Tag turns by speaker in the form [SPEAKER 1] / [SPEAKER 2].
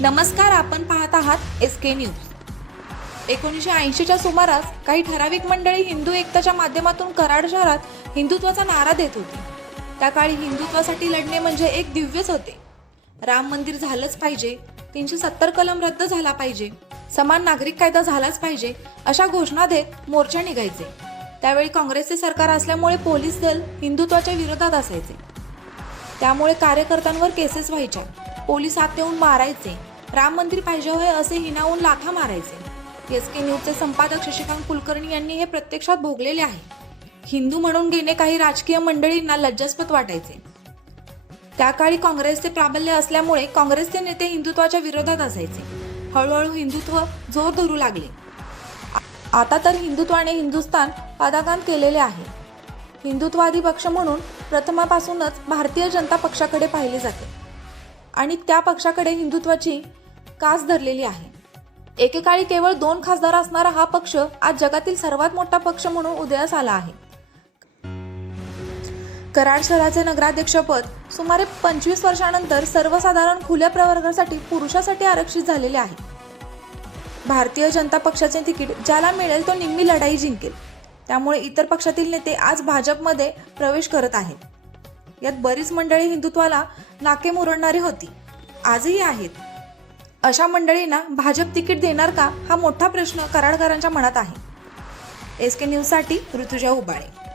[SPEAKER 1] नमस्कार आपण पाहत आहात एस के न्यूज एकोणीसशे ऐंशीच्या सुमारास काही ठराविक मंडळी हिंदू एकताच्या माध्यमातून कराड शहरात हिंदुत्वाचा नारा देत होती. त्या काळी हिंदुत्वासाठी लढणे म्हणजे एक दिव्यच होते. राम मंदिर झालंच पाहिजे तीनशे सत्तर कलम रद्द झाला पाहिजे समान नागरिक कायदा झालाच पाहिजे अशा घोषणा देत मोर्चा निघायचे. त्यावेळी काँग्रेसचे सरकार असल्यामुळे पोलीस दल हिंदुत्वाच्या विरोधात असायचे. त्यामुळे कार्यकर्त्यांवर केसेस व्हायच्या. पोलीस हात येऊन मारायचे. राम मंदिर पाहिजे होय असे हिनावून लाथा मारायचे. एस के न्यूजचे संपादक शशिकांत कुलकर्णी यांनी हे प्रत्यक्षात भोगलेले आहे. हिंदू म्हणून घेणे काही राजकीय मंडळींना लज्जास्पद वाटायचे. त्या काळी काँग्रेसचे प्राबल्य असल्यामुळे काँग्रेसचे नेते हिंदुत्वाच्या विरोधात असायचे. हळूहळू हिंदुत्व जोर धरू लागले. आता तर हिंदुत्वाने हिंदुस्थान पादाकान केलेले आहे. हिंदुत्ववादी पक्ष म्हणून प्रथमापासूनच भारतीय जनता पक्षाकडे पाहिले जाते. आणि त्या पक्षाकडे हिंदुत्वाची कास धरलेली आहे. एकेकाळी केवळ दोन खासदार असणारा हा पक्ष आज जगातील सर्वात मोठा पक्ष म्हणून उदयास आला आहे. कराड शहराचे नगराध्यक्षपद सुमारे पंचवीस वर्षानंतर सर्वसाधारण खुल्या प्रवर्गासाठी पुरुषासाठी आरक्षित झालेले आहे. भारतीय जनता पक्षाचे तिकीट ज्याला मिळेल तो निम्मी लढाई जिंकेल. त्यामुळे इतर पक्षातील नेते आज भाजपमध्ये प्रवेश करत आहेत. यात बरीच मंडळी हिंदुत्वाला नाके मुरडणारी होती. आजही आहेत. अशा मंडळींना भाजप तिकीट देणार का हा मोठा प्रश्न कराडकरांच्या मनात आहे. एस के न्यूजसाठी ऋतुजा उबाळे.